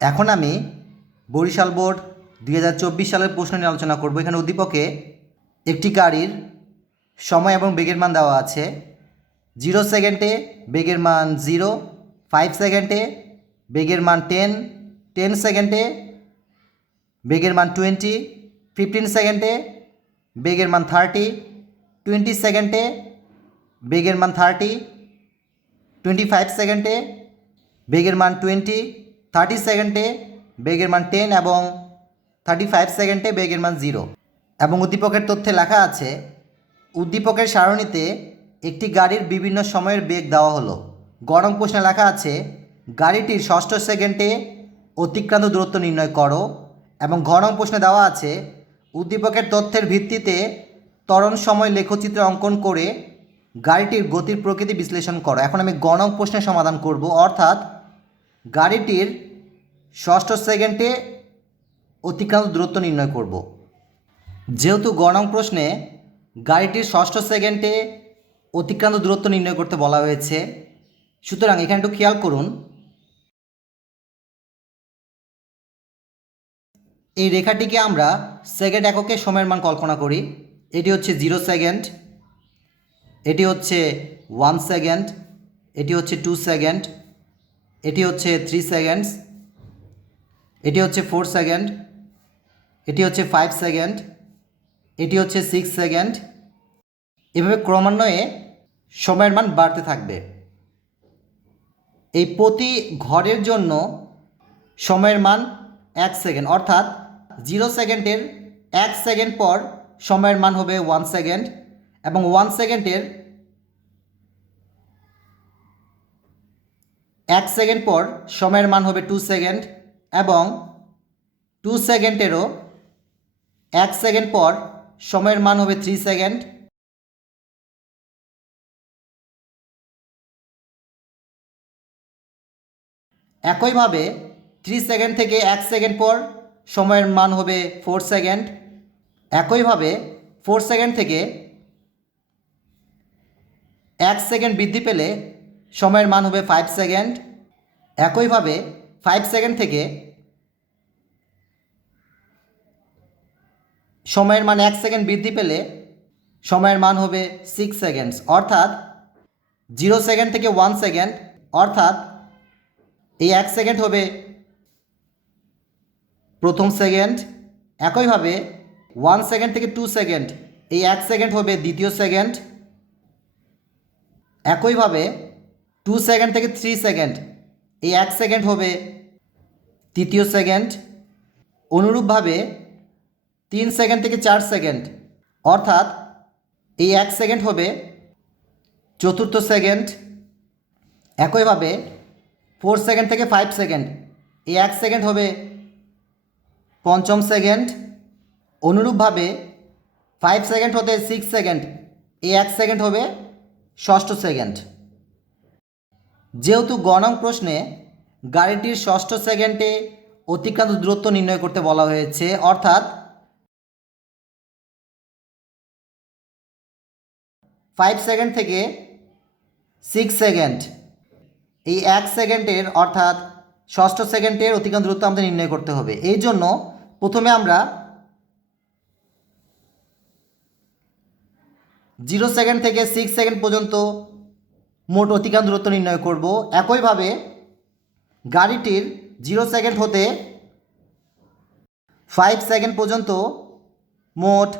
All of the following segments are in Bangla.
এখন আমি বরিশাল বোর্ড দুই হাজার চব্বিশ সালের প্রশ্ন নিয়ে আলোচনা করব। এখানে উদ্দীপকে একটি গাড়ির সময় এবং বেগের মান দেওয়া আছে। জিরো সেকেন্ডে বেগের মান জিরো, ফাইভ সেকেন্ডে বেগের মান টেন টেন সেকেন্ডে বেগের মান টোয়েন্টি, ফিফটিন সেকেন্ডে বেগের মান থার্টি, টোয়েন্টি সেকেন্ডে বেগের মান থার্টি, টোয়েন্টি ফাইভ সেকেন্ডে বেগের মান টোয়েন্টি থার্টি সেকেন্ডে বেগের মান টেন এবং থার্টি ফাইভ সেকেন্ডে বেগের মান জিরো। এবং উদ্দীপকের তথ্যে লেখা আছে, উদ্দীপকের সারণীতে একটি গাড়ির বিভিন্ন সময়ের বেগ দেওয়া হলো। গরম প্রশ্নে লেখা আছে, গাড়িটির ষষ্ঠ সেকেন্ডে অতিক্রান্ত দূরত্ব নির্ণয় করো। এবং গরম প্রশ্নে দেওয়া আছে, উদ্দীপকের তথ্যের ভিত্তিতে ত্বরণ সময় লেখচিত্র অঙ্কন করে গাড়িটির গতির প্রকৃতি বিশ্লেষণ করো। এখন আমি গণক প্রশ্নের সমাধান করব, অর্থাৎ গাড়িটির ষষ্ঠ সেকেন্ডে অতিক্রান্ত দূরত্ব নির্ণয় করব। যেহেতু গণক প্রশ্নে গাড়িটির ষষ্ঠ সেকেন্ডে অতিক্রান্ত দূরত্ব নির্ণয় করতে বলা হয়েছে, সুতরাং এখানে একটু খেয়াল করুন। এই রেখাটিকে আমরা সেকেন্ড এককে সময়ের মান কল্পনা করি। এটি হচ্ছে জিরো সেকেন্ড, এটি হচ্ছে ওয়ান সেকেন্ড, এটি হচ্ছে টু সেকেন্ড এটি হচ্ছে থ্রি সেকেন্ডস এটি হচ্ছে ফোর সেকেন্ড এটি হচ্ছে ফাইভ সেকেন্ড এটি হচ্ছে সিক্স সেকেন্ড এভাবে ক্রমান্বয়ে সময়ের মান বাড়তে থাকবে। এই প্রতি ঘরের জন্য সময়ের মান এক সেকেন্ড অর্থাৎ জিরো সেকেন্ডের এক সেকেন্ড পর সময়ের মান হবে ওয়ান সেকেন্ড এবং ওয়ান সেকেন্ডের এক সেকেন্ড পর সময়ের মান হবে টু সেকেন্ড এবং টু সেকেন্ডেরও এক সেকেন্ড পর সময়ের মান হবে থ্রি সেকেন্ড একইভাবে থ্রি সেকেন্ড থেকে এক সেকেন্ড পর সময়ের মান হবে ফোর সেকেন্ড একইভাবে ফোর সেকেন্ড থেকে এক সেকেন্ড বৃদ্ধি পেলে সময়ের মান হবে ফাইভ সেকেন্ড একইভাবে ফাইভ সেকেন্ড থেকে সময়ের মান এক সেকেন্ড বৃদ্ধি পেলে সময়ের মান হবে সিক্স সেকেন্ডস অর্থাৎ জিরো সেকেন্ড থেকে ওয়ান সেকেন্ড অর্থাৎ এই এক সেকেন্ড হবে প্রথম সেকেন্ড একইভাবে ওয়ান সেকেন্ড থেকে টু সেকেন্ড এই এক সেকেন্ড হবে দ্বিতীয় সেকেন্ড একইভাবে টু সেকেন্ড থেকে থ্রি সেকেন্ড এই এক সেকেন্ড হবে তৃতীয় সেকেন্ড। অনুরূপভাবে তিন সেকেন্ড থেকে চার সেকেন্ড। অর্থাৎ এই এক সেকেন্ড হবে চতুর্থ সেকেন্ড। একইভাবে ফোর সেকেন্ড থেকে ফাইভ সেকেন্ড। এই এক সেকেন্ড হবে পঞ্চম সেকেন্ড। অনুরূপভাবে ফাইভ সেকেন্ড হতে সিক্স সেকেন্ড। এই এক সেকেন্ড হবে ষষ্ঠ সেকেন্ড। যেহেতু গণং প্রশ্নে গাড়িটির ষষ্ঠ সেকেন্ডে অতিক্রান্ত দূরত্ব নির্ণয় করতে বলা হয়েছে, অর্থাৎ ফাইভ সেকেন্ড থেকে সিক্স সেকেন্ড এই এক সেকেন্ডের অর্থাৎ ষষ্ঠ সেকেন্ডের অতিক্রান্ত দূরত্ব আমাদের নির্ণয় করতে হবে। এই জন্য প্রথমে আমরা জিরো সেকেন্ড থেকে সিক্স সেকেন্ড পর্যন্ত মোট অতিক্রান্ত দূরত্ব নির্ণয় করব। একইভাবে গাড়িটির জিরো সেকেন্ড হতে ফাইভ সেকেন্ড পর্যন্ত মোট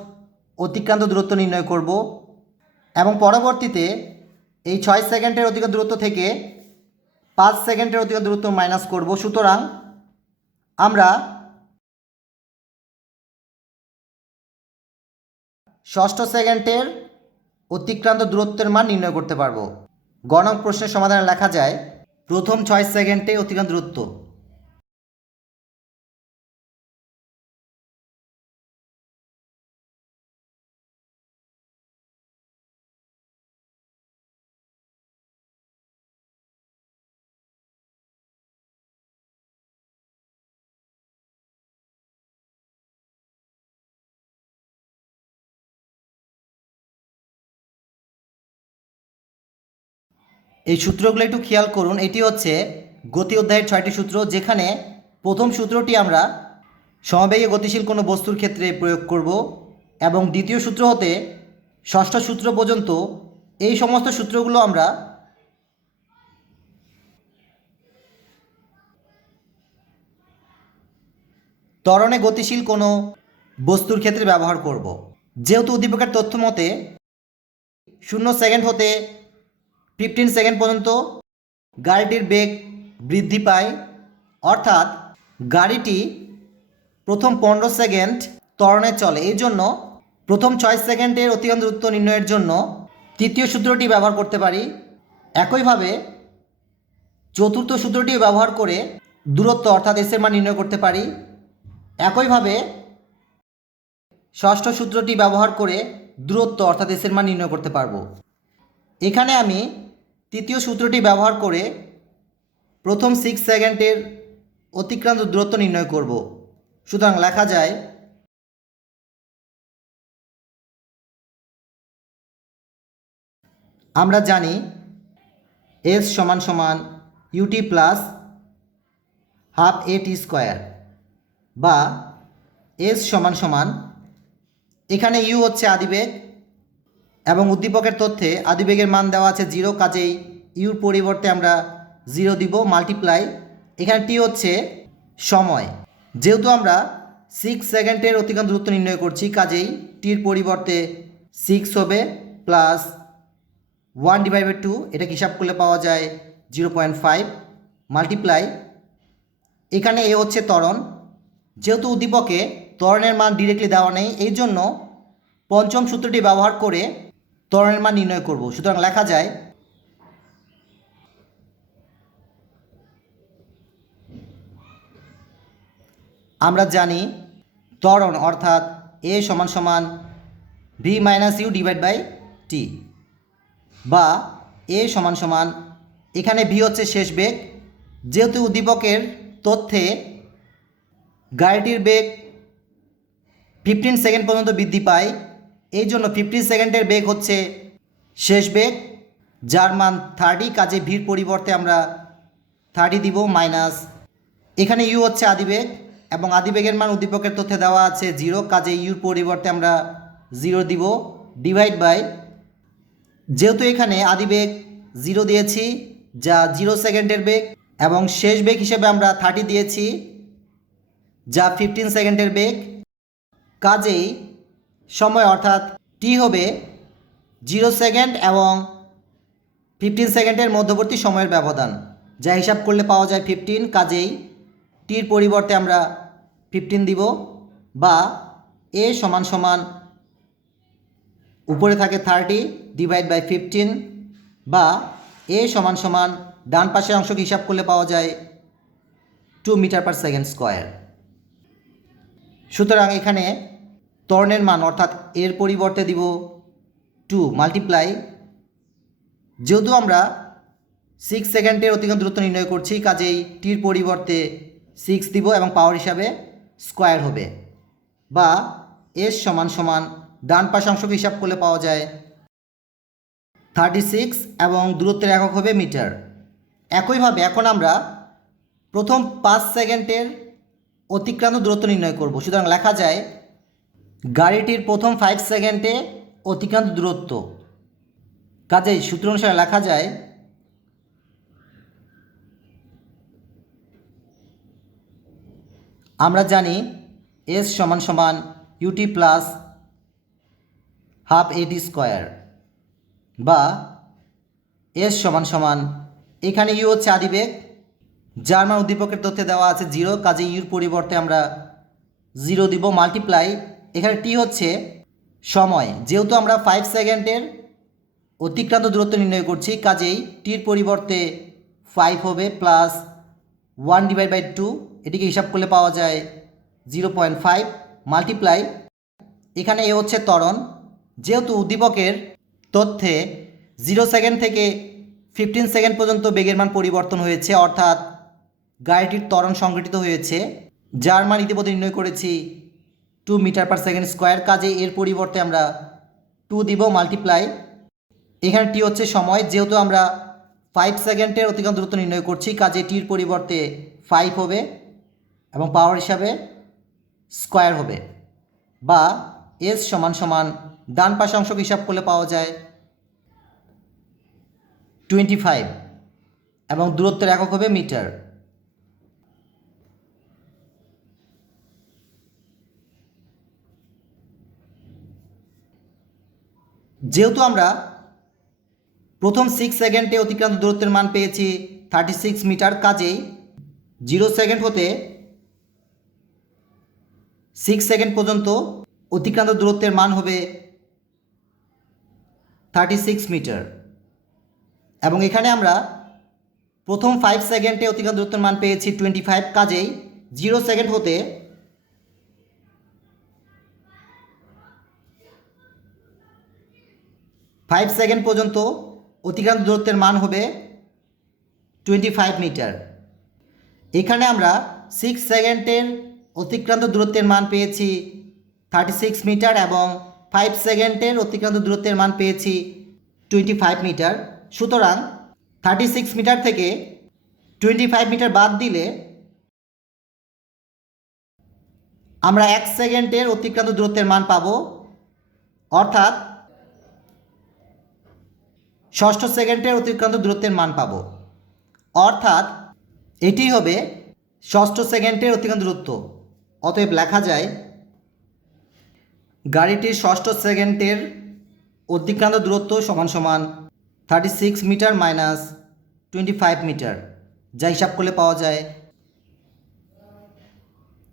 অতিক্রান্ত দূরত্ব নির্ণয় করব এবং পরবর্তীতে এই ছয় সেকেন্ডের অতিক্রান্ত দূরত্ব থেকে পাঁচ সেকেন্ডের অতিক্রান্ত দূরত্ব মাইনাস করব। সুতরাং আমরা ষষ্ঠ সেকেন্ডের অতিক্রান্ত দূরত্বের মান নির্ণয় করতে পারব। গণক প্রশ্নের সমাধানে লেখা যায় প্রথম ছয় সেকেন্ডে অতিক্রান্ত দূরত্ব। এই সূত্রগুলো একটু খেয়াল করুন। এটি হচ্ছে গতি অধ্যায়ের ছয়টি সূত্র, যেখানে প্রথম সূত্রটি আমরা সমবেগে গতিশীল কোনো বস্তুর ক্ষেত্রে প্রয়োগ করব এবং দ্বিতীয় সূত্র হতে ষষ্ঠ সূত্র পর্যন্ত এই সমস্ত সূত্রগুলো আমরা ত্বরণে গতিশীল কোনো বস্তুর ক্ষেত্রে ব্যবহার করব। যেহেতু উদ্দীপকের তথ্য মতে শূন্য সেকেন্ড হতে ফিফটিন সেকেন্ড পর্যন্ত গাড়িটির বেগ বৃদ্ধি পায়। অর্থাৎ গাড়িটি প্রথম পনেরো সেকেন্ড ত্বরণে চলে। এই জন্য প্রথম ছয় সেকেন্ডের অতিক্রম দূরত্ব নির্ণয়ের জন্য তৃতীয় সূত্রটি ব্যবহার করতে পারি। একইভাবে চতুর্থ সূত্রটি ব্যবহার করে দূরত্ব অর্থাৎ এসের মান নির্ণয় করতে পারি। একইভাবে ষষ্ঠ সূত্রটি ব্যবহার করে দূরত্ব অর্থাৎ এসের মান নির্ণয় করতে পারব। এখানে আমি তৃতীয় সূত্রটি ব্যবহার করে প্রথম সিক্স সেকেন্ডের অতিক্রান্ত দূরত্ব নির্ণয় করব। সুতরাং লেখা যায়, আমরা জানি এস সমান সমান U T plus half A T square বা এস সমান সমান, এখানে ইউ হচ্ছে আদিবেগ এবং উদ্দীপকের তথ্যে আদিবেগের মান দেওয়া আছে জিরো, কাজেই ইউর পরিবর্তে আমরা জিরো দিব মাল্টিপ্লাই এখানে টি হচ্ছে সময়। যেহেতু আমরা সিক্স সেকেন্ডের অতিক্রম দূরত্ব নির্ণয় করছি, কাজেই টির পরিবর্তে সিক্স হবে plus one divide by two এটা হিসাব করলে পাওয়া যায় জিরো পয়েন্ট ফাইভ মাল্টিপ্লাই এখানে এ হচ্ছে ত্বরণ। যেহেতু উদ্দীপকে ত্বরণের মান ডিরেক্টলি দেওয়া নেই এই জন্য পঞ্চম সূত্রটি ব্যবহার করে ত্বরণের মান নির্ণয় করব। সুতরাং লেখা যায়, আমরা জানি ত্বরণ অর্থাৎ এ সমান সমান V minus U divide by T বা এ সমান সমান, এখানে ভি হচ্ছে শেষ বেগ। যেহেতু উদ্দীপকের তথ্যে গাড়িটির বেগ ফিফটিন সেকেন্ড পর্যন্ত বৃদ্ধি পায় এই জন্য ফিফটিন সেকেন্ডের বেগ হচ্ছে। শেষ বেগ যার মান থার্টি কাজে ভিড় পরিবর্তে আমরা থার্টি দিব মাইনাস এখানে ইউ হচ্ছে আদিবেগ এবং আদিবেগের মান উদ্দীপকের তথ্যে দেওয়া আছে জিরো কাজে ইউর পরিবর্তে আমরা জিরো দিব ডিভাইড বাই যেহেতু এখানে আদিবেগ জিরো দিয়েছি, যা জিরো সেকেন্ডের বেগ এবং শেষ বেগ হিসেবে আমরা থার্টি দিয়েছি, যা ফিফটিন সেকেন্ডের বেগ। কাজেই সময় অর্থাৎ টি হবে জিরো সেকেন্ড এবং ফিফটিন সেকেন্ডের মধ্যবর্তী সময়ের ব্যবধান। যা হিসাব করলে পাওয়া যায় ফিফটিন কাজেই টির পরিবর্তে আমরা ফিফটিন দিব বা এ সমান সমান উপরে থাকে থার্টি ডিভাইড বাই ফিফটিন বা এ সমান সমান ডান পাশের অংশকে হিসাব করলে পাওয়া যায় two meter per second square সুতরাং এখানে ত্বরণের মান, অর্থাৎ এর পরিবর্তে দিব টু মাল্টিপ্লাই যেহেতু আমরা সিক্স সেকেন্ডের অতিক্রম দূরত্ব নির্ণয় করছি, কাজেই টির পরিবর্তে সিক্স দিব এবং পাওয়ার হিসাবে স্কোয়ার হবে। বা এস সমান সমান ডান পাশ অংশকে হিসাব করলে পাওয়া যায় থার্টি সিক্স এবং দূরত্বের একক হবে মিটার। একইভাবে এখন আমরা প্রথম পাঁচ সেকেন্ডের অতিক্রান্ত দূরত্ব নির্ণয় করব। সুতরাং লেখা যায় গাড়িটির প্রথম ফাইভ সেকেন্ডে অতিক্রান্ত দূরত্ব। কাজেই সূত্র অনুসারে লেখা যায়, আমরা জানি এস সমান সমান U T plus half A T square বা এস সমান সমান এখানে ইউ হচ্ছে আদিবেগ জার্মান মান উদ্দীপকের তথ্যে দেওয়া আছে জিরো কাজে ইউর পরিবর্তে আমরা জিরো দিব মাল্টিপ্লাই এখানে টি হচ্ছে সময়। যেহেতু আমরা ফাইভ সেকেন্ডের অতিক্রান্ত দূরত্ব নির্ণয় করছি, কাজেই টির পরিবর্তে ফাইভ হবে plus one divide by two এটিকে হিসাব করলে পাওয়া যায় জিরো পয়েন্ট ফাইভ মাল্টিপ্লাই এখানে এ হচ্ছে ত্বরণ। যেহেতু উদ্দীপকের তথ্যে জিরো সেকেন্ড থেকে ফিফটিন সেকেন্ড পর্যন্ত বেগের মান পরিবর্তন হয়েছে, অর্থাৎ গাড়িটির ত্বরণ সংঘটিত হয়েছে, যার মান ইতিমধ্যে নির্ণয় করেছি two metre per second square কাজে এর পরিবর্তে আমরা টু দিব মাল্টিপ্লাই এখানে টি হচ্ছে সময়, যেহেতু আমরা ফাইভ সেকেন্ডের অতিক্রম দূরত্ব নির্ণয় করছি, কাজে টির পরিবর্তে ফাইভ হবে এবং পাওয়ার হিসাবে স্কোয়ার হবে। বা এস সমান সমান ডান পাশে অংশকে হিসাব করলে পাওয়া যায় টোয়েন্টি ফাইভ এবং দূরত্বের একক হবে মিটার যেহেতু আমরা প্রথম সিক্স সেকেন্ডে অতিক্রান্ত দূরত্বের মান পেয়েছি থার্টি সিক্স মিটার কাজেই জিরো সেকেন্ড হতে সিক্স সেকেন্ড পর্যন্ত অতিক্রান্ত দূরত্বের মান হবে থার্টি সিক্স মিটার। এবং এখানে আমরা প্রথম ফাইভ সেকেন্ডে অতিক্রান্ত দূরত্বের মান পেয়েছি টোয়েন্টি ফাইভ কাজেই জিরো সেকেন্ড হতে ফাইভ সেকেন্ড পর্যন্ত অতিক্রান্ত দূরত্বের মান হবে টোয়েন্টি ফাইভ মিটার এখানে আমরা সিক্স সেকেন্ডের অতিক্রান্ত দূরত্বের মান পেয়েছি থার্টি সিক্স মিটার এবং ফাইভ সেকেন্ডের অতিক্রান্ত দূরত্বের মান পেয়েছি টোয়েন্টি ফাইভ মিটার সুতরাং থার্টি সিক্স মিটার থেকে টোয়েন্টি ফাইভ মিটার বাদ দিলে আমরা এক সেকেন্ডের অতিক্রান্ত দূরত্বের মান পাব। অর্থাৎ ষষ্ঠ সেকেন্ডের অতিক্রান্ত দূরত্বের মান পাব। অর্থাৎ এটি হবে ষষ্ঠ সেকেন্ডের অতিক্রান্ত দূরত্ব। অতএব লেখা যায়, গাড়িটির ষষ্ঠ সেকেন্ডের অতিক্রান্ত দূরত্ব সমান সমান thirty six metre minus twenty five metre, যা হিসাব করলে পাওয়া যায়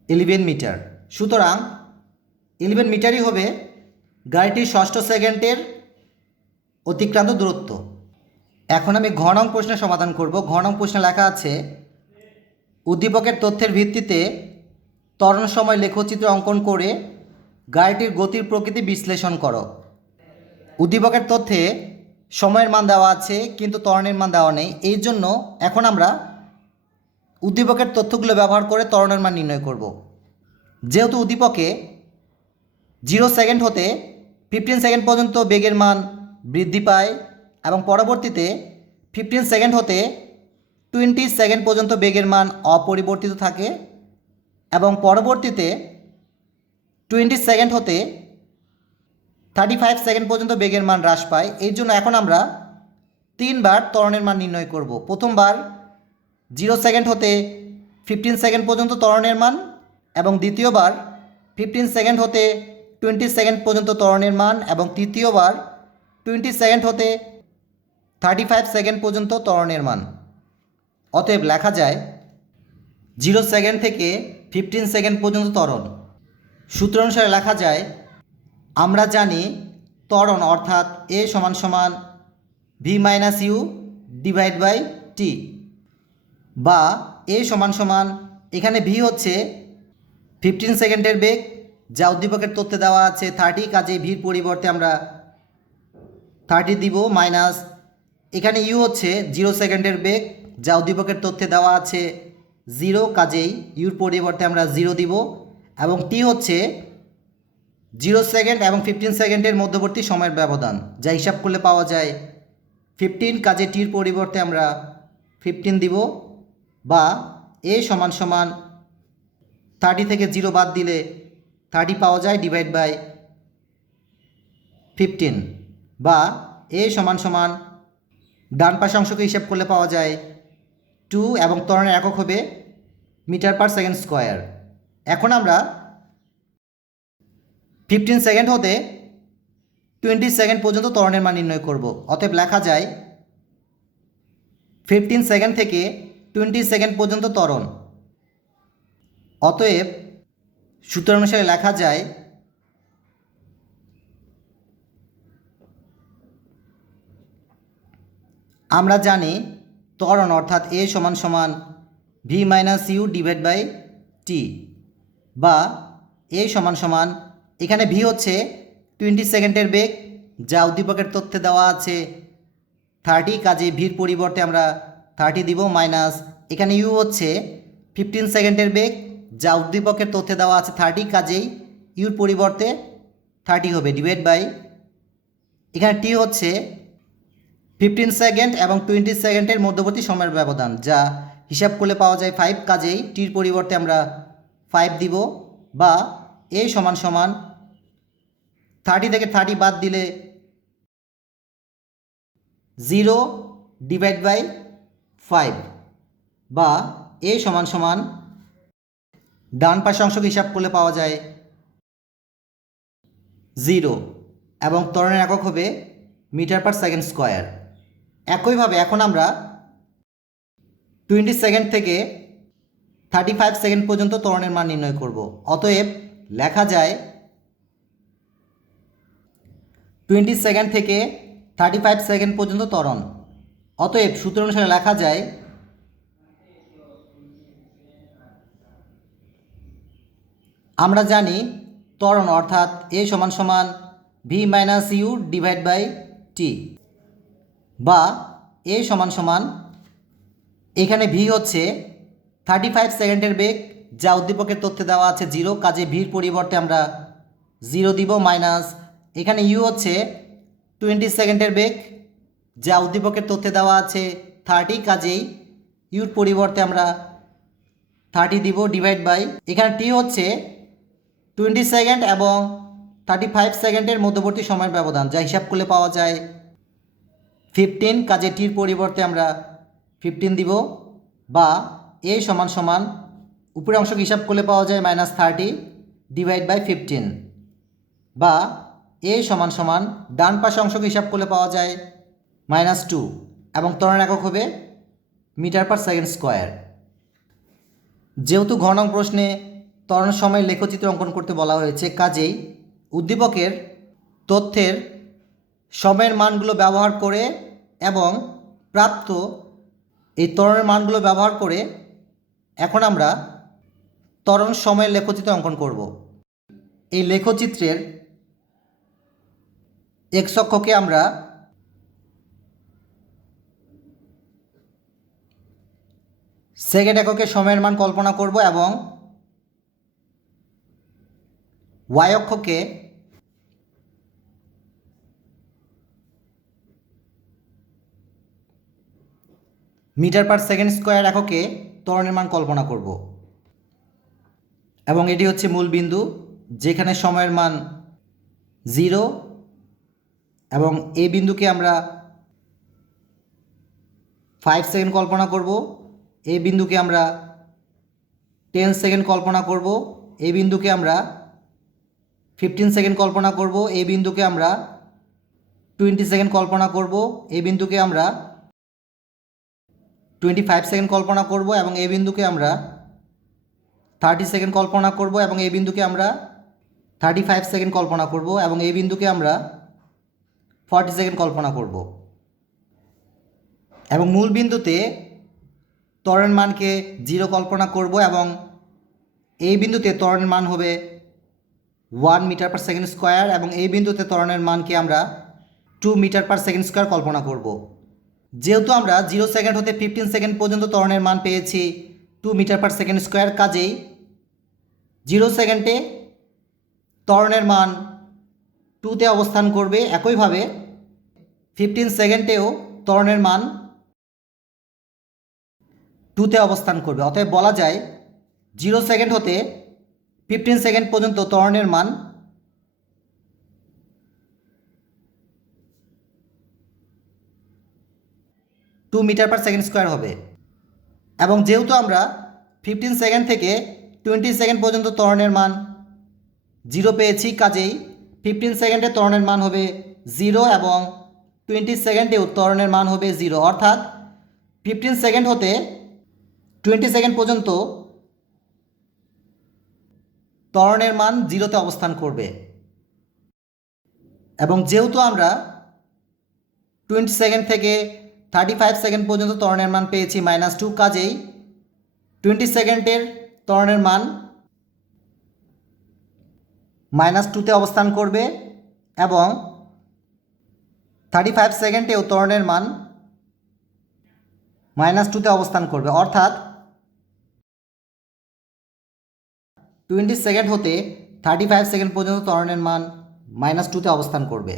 ইলেভেন মিটার। সুতরাং ইলেভেন মিটারই হবে গাড়িটির ষষ্ঠ সেকেন্ডের অতিক্রান্ত দূরত্ব। এখন আমি ঘ নং প্রশ্নের সমাধান করব। ঘ নং প্রশ্নে লেখা আছে, উদ্দীপকের তথ্যের ভিত্তিতে ত্বরণ সময় লেখচিত্র অঙ্কন করে গাড়িটির গতির প্রকৃতি বিশ্লেষণ করো। উদ্দীপকের তথ্যে সময়ের মান দেওয়া আছে, কিন্তু ত্বরণের মান দেওয়া নেই। এই জন্য এখন আমরা উদ্দীপকের তথ্যগুলো ব্যবহার করে ত্বরণের মান নির্ণয় করব। যেহেতু উদ্দীপকে জিরো সেকেন্ড হতে ফিফটিন সেকেন্ড পর্যন্ত বেগের মান বৃদ্ধি পায় এবং পরবর্তীতে ফিফটিন সেকেন্ড হতে টোয়েন্টি সেকেন্ড পর্যন্ত বেগের মান অপরিবর্তিত থাকে এবং পরবর্তীতে টোয়েন্টি সেকেন্ড হতে থার্টি ফাইভ সেকেন্ড পর্যন্ত বেগের মান হ্রাস পায়। এই জন্য এখন আমরা তিনবার ত্বরণের মান নির্ণয় করব। প্রথমবার জিরো সেকেন্ড হতে ফিফটিন সেকেন্ড পর্যন্ত ত্বরণের মান এবং দ্বিতীয়বার ফিফটিন সেকেন্ড হতে টোয়েন্টি সেকেন্ড পর্যন্ত ত্বরণের মান এবং তৃতীয়বার টোয়েন্টি সেকেন্ড হতে থার্টি ফাইভ সেকেন্ড পর্যন্ত ত্বরণের মান। অতএব লেখা যায় জিরো সেকেন্ড থেকে ফিফটিন সেকেন্ড পর্যন্ত ত্বরণ। সূত্র অনুসারে লেখা যায়, আমরা জানি ত্বরণ অর্থাৎ এ সমান সমান V minus U divide by T বা এ সমান সমান, এখানে ভি হচ্ছে ফিফটিন সেকেন্ডের বেগ, যা উদ্দীপকের তথ্যে দেওয়া আছে। থার্টি কাজে ভির পরিবর্তে আমরা থার্টি দিব মাইনাস এখানে ইউ হচ্ছে জিরো সেকেন্ডের বেগ, যা উদ্দীপকের তথ্যে দেওয়া আছে জিরো কাজেই ইউর পরিবর্তে আমরা জিরো দিব, এবং টি হচ্ছে জিরো সেকেন্ড এবং ফিফটিন সেকেন্ডের মধ্যবর্তী সময়ের ব্যবধান, যা হিসাব করলে পাওয়া যায় ফিফটিন কাজে টির পরিবর্তে আমরা ফিফটিন দিব, বা এ সমান সমান থার্টি থেকে জিরো বাদ দিলে থার্টি পাওয়া যায় ডিভাইড বাই ফিফটিন বা এ সমান সমান ডান পাশে অংশকে হিসাব করলে পাওয়া যায় টু এবং ত্বরণের একক হবে মিটার পার সেকেন্ড স্কোয়ার। এখন আমরা ফিফটিন সেকেন্ড হতে টোয়েন্টি সেকেন্ড পর্যন্ত ত্বরণের মান নির্ণয় করব। অতএব লেখা যায় ফিফটিন সেকেন্ড থেকে টোয়েন্টি সেকেন্ড পর্যন্ত ত্বরণ। অতএব সূত্র অনুসারে লেখা যায় আমরা জানি ত্বরণ অর্থাৎ এ সমান সমান V minus U divide by T বা এ সমান সমান, এখানে ভি হচ্ছে টোয়েন্টি সেকেন্ডের বেগ, যা উদ্দীপকের তথ্যে দেওয়া আছে। থার্টি কাজে ভির পরিবর্তে আমরা থার্টি দিব মাইনাস, এখানে ইউ হচ্ছে ফিফটিন সেকেন্ডের বেগ, যা উদ্দীপকের তথ্যে দেওয়া আছে। থার্টি কাজেই ইউর পরিবর্তে থার্টি হবে, ডিভাইড বাই, এখানে টি হচ্ছে ফিফটিন সেকেন্ড এবং টোয়েন্টি সেকেন্ডের মধ্যবর্তী সময়ের ব্যবধান, যা হিসাব করলে পাওয়া যায় ফাইভ কাজেই টির পরিবর্তে আমরা ফাইভ দিব বা এ সমান সমান থার্টি থেকে থার্টি বাদ দিলে জিরো ডিভাইড বাই ফাইভ বা এ সমান সমান ডান পাশে অংশকে হিসাব করলে পাওয়া যায় জিরো এবং ত্বরণের একক হবে মিটার পার সেকেন্ড স্কোয়ার। একইভাবে এখন আমরা টোয়েন্টি সেকেন্ড থেকে থার্টি ফাইভ সেকেন্ড পর্যন্ত ত্বরণের মান নির্ণয় করব। অতএব লেখা যায় টোয়েন্টি সেকেন্ড থেকে থার্টি ফাইভ সেকেন্ড পর্যন্ত ত্বরণ। অতএব সূত্র অনুসারে লেখা যায় আমরা জানি ত্বরণ অর্থাৎ এ সমান সমান V minus U divide by T বা এ সমান সমান এখানে ভি হচ্ছে থার্টি ফাইভ সেকেন্ডের বেগ, যা উদ্দীপকের তথ্যে দেওয়া আছে জিরো কাজে ভির পরিবর্তে আমরা জিরো দিব মাইনাস এখানে ইউ হচ্ছে টোয়েন্টি সেকেন্ডের বেগ, যা উদ্দীপকের তথ্যে দেওয়া আছে থার্টি কাজেই ইউর পরিবর্তে আমরা থার্টি দিব ডিভাইড বাই এখানে টি হচ্ছে টোয়েন্টি সেকেন্ড এবং থার্টি ফাইভ সেকেন্ডের মধ্যবর্তী সময়ের ব্যবধান, যা হিসাব করলে পাওয়া যায় ফিফটিন কাজে টির পরিবর্তে আমরা ফিফটিন দিব বা এ সমান সমান উপরের অংশকে হিসাব করলে পাওয়া যায় minus thirty divide by fifteen বা এ সমান সমান ডান পাশে অংশকে হিসাব করলে পাওয়া যায় মাইনাস টু এবং ত্বরণ একক হবে মিটার পার সেকেন্ড স্কোয়ার। যেহেতু ঘ নং প্রশ্নে ত্বরণ সময়ের লেখচিত্র অঙ্কন করতে বলা হয়েছে, কাজেই উদ্দীপকের তথ্যের সময়ের মানগুলো ব্যবহার করে এবং প্রাপ্ত এই ত্বরণের মানগুলো ব্যবহার করে এখন আমরা ত্বরণ সময়ের লেখচিত্র অঙ্কন করব। এই লেখচিত্রের এক্স অক্ষকে আমরা সেকেন্ড এককে সময়ের মান কল্পনা করব এবং ওয়াই অক্ষকে মিটার পার সেকেন্ড স্কোয়ার এককে ত্বরণের মান কল্পনা করব। এবং এটি হচ্ছে মূল বিন্দু, যেখানে সময়ের মান জিরো। এবং এই বিন্দুকে আমরা ফাইভ সেকেন্ড কল্পনা করব। এই বিন্দুকে আমরা টেন সেকেন্ড কল্পনা করব। এই বিন্দুকে আমরা ফিফটিন সেকেন্ড কল্পনা করব। এই বিন্দুকে আমরা টোয়েন্টি সেকেন্ড কল্পনা করব। এই বিন্দুকে আমরা টোয়েন্টি ফাইভ সেকেন্ড কল্পনা করব এবং এই বিন্দুকে আমরা থার্টি সেকেন্ড কল্পনা করব এবং এই বিন্দুকে আমরা থার্টি ফাইভ সেকেন্ড কল্পনা করব এবং এই বিন্দুকে আমরা ফর্টি সেকেন্ড কল্পনা করব। এবং মূল বিন্দুতে ত্বরণ মানকে জিরো কল্পনা করব এবং এই বিন্দুতে ত্বরণের মান হবে one metre per second square এবং এই বিন্দুতে ত্বরণের মানকে আমরা two metre per second square কল্পনা করব। যেহেতু আমরা জিরো সেকেন্ড হতে ফিফটিন সেকেন্ড পর্যন্ত ত্বরণের মান পেয়েছি two metre per second square কাজেই জিরো সেকেন্ডে ত্বরণের মান টুতে অবস্থান করবে, একইভাবে ফিফটিন সেকেন্ডেও ত্বরণের মান টুতে অবস্থান করবে। অতএব বলা যায় জিরো সেকেন্ড হতে ফিফটিন সেকেন্ড পর্যন্ত ত্বরণের মান two metre per second square হবে। এবং যেহেতু আমরা ফিফটিন সেকেন্ড থেকে টোয়েন্টি সেকেন্ড পর্যন্ত ত্বরণের মান জিরো পেয়েছি, কাজেই ফিফটিন সেকেন্ডে ত্বরণের মান হবে জিরো এবং টোয়েন্টি সেকেন্ডে উত্তরণের মান হবে জিরো অর্থাৎ ফিফটিন সেকেন্ড হতে টোয়েন্টি সেকেন্ড পর্যন্ত ত্বরণের মান জিরোতে অবস্থান করবে। এবং যেহেতু আমরা টোয়েন্টি সেকেন্ড থেকে থার্টি ফাইভ সেকেন্ড পর্যন্ত ত্বরণের মান পেয়েছি মাইনাস টু কাজেই টোয়েন্টি সেকেন্ডের ত্বরণের মান মাইনাস টুতে অবস্থান করবে এবং থার্টি ফাইভ সেকেন্ডেও ত্বরণের মান মাইনাস টুতে অবস্থান করবে। অর্থাৎ টোয়েন্টি সেকেন্ড হতে থার্টি ফাইভ সেকেন্ড পর্যন্ত ত্বরণের মান মাইনাস টুতে অবস্থান করবে।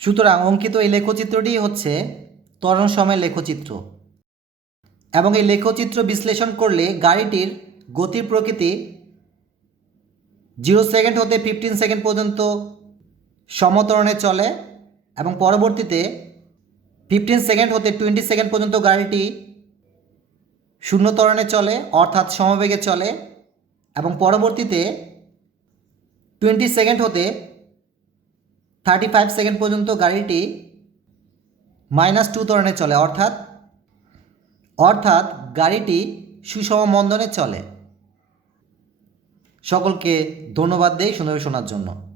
সুতরাং অঙ্কিত এই লেখচিত্রটি হচ্ছে ত্বরণ সময়ের লেখচিত্র। এবং এই লেখচিত্র বিশ্লেষণ করলে গাড়িটির গতির প্রকৃতি জিরো সেকেন্ড হতে ফিফটিন সেকেন্ড পর্যন্ত সমতরণে চলে এবং পরবর্তীতে ফিফটিন সেকেন্ড হতে টোয়েন্টি সেকেন্ড পর্যন্ত গাড়িটি শূন্য ত্বরণে চলে, অর্থাৎ সমবেগে চলে এবং পরবর্তীতে টোয়েন্টি সেকেন্ড হতে থার্টি ফাইভ সেকেন্ড পর্যন্ত গাড়িটি মাইনাস টু ত্বরণে চলে, অর্থাৎ অর্থাৎ গাড়িটি সুষম মন্দনে চলে। সকলকে ধন্যবাদ দেই সুন্দর শোনার জন্য।